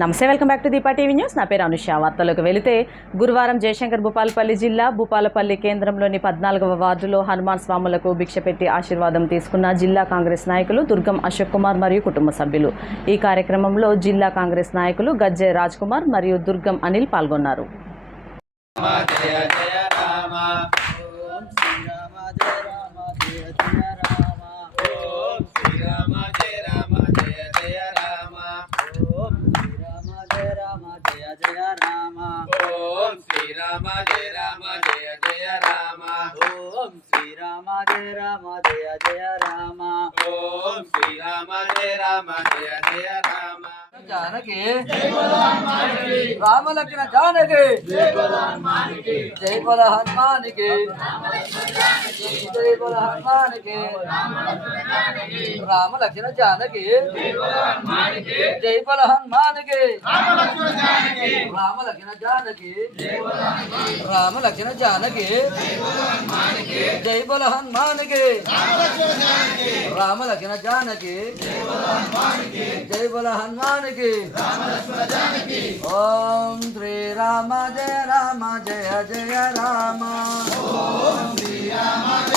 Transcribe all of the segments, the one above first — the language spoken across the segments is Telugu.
నమస్తే welcome back to Deepa TV news. నా పేరు అనుష. వార్తలకు వెళితే గురువారం జయశంకర్ భూపాలపల్లి జిల్లా భూపాలపల్లి కేంద్రంలోని పద్నాలుగవ వార్డులో హనుమాన్ స్వాములకు భిక్ష పెట్టి ఆశీర్వాదం తీసుకున్న జిల్లా కాంగ్రెస్ నాయకులు దుర్గం అశోక్ కుమార్ మరియు కుటుంబ సభ్యులు. ఈ కార్యక్రమంలో జిల్లా కాంగ్రెస్ నాయకులు గజ్జె రాజ్ కుమార్ మరియు దుర్గం అనిల్ పాల్గొన్నారు జయ జయ రామ ఓం శ్రీరామ జయ రామ జయ జయ రామ ఓం శ్రీరామ జయ రామ జయ జయ రామ ఓం శ్రీరామ జయ రామ జయ జయ రామ ఓం శ్రీరామ జయ రామ జయ జయ రామ ఓం శ్రీరామ జయ రామ జయ జయ రామ ఓం శ్రీరామ జయ రామ జయ జయ రామ జానకి। రామ లక్ష్మణ జానకి। జై బల హనుమానికి। జై బల హనుమానికి। రామ లక్ష్మణ జానకి। జై బల హనుమానికి। రామ లక్ష్మణ జానకి. రామ లక్ష్మణ జానకి. జై బల హనుమానికి. రామ లక్ష్మణ జానకి. జై బల హనుమానికి. ఓం శ్రీ రామ జయ రామ జయ జయ రామ శ్రీ రామ జయ Rama.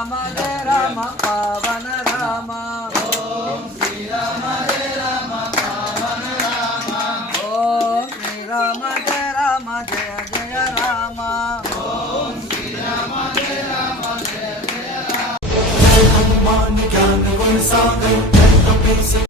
Rama Jai Rama Pavan Rama. Om Sri Rama Jai Rama Pavan Rama. Om Sri Rama Jai Rama Jaya Jaya Rama. Om Sri Rama Jai Rama Jaya Jaya Rama. Jai Hanuman Gyan Varsaga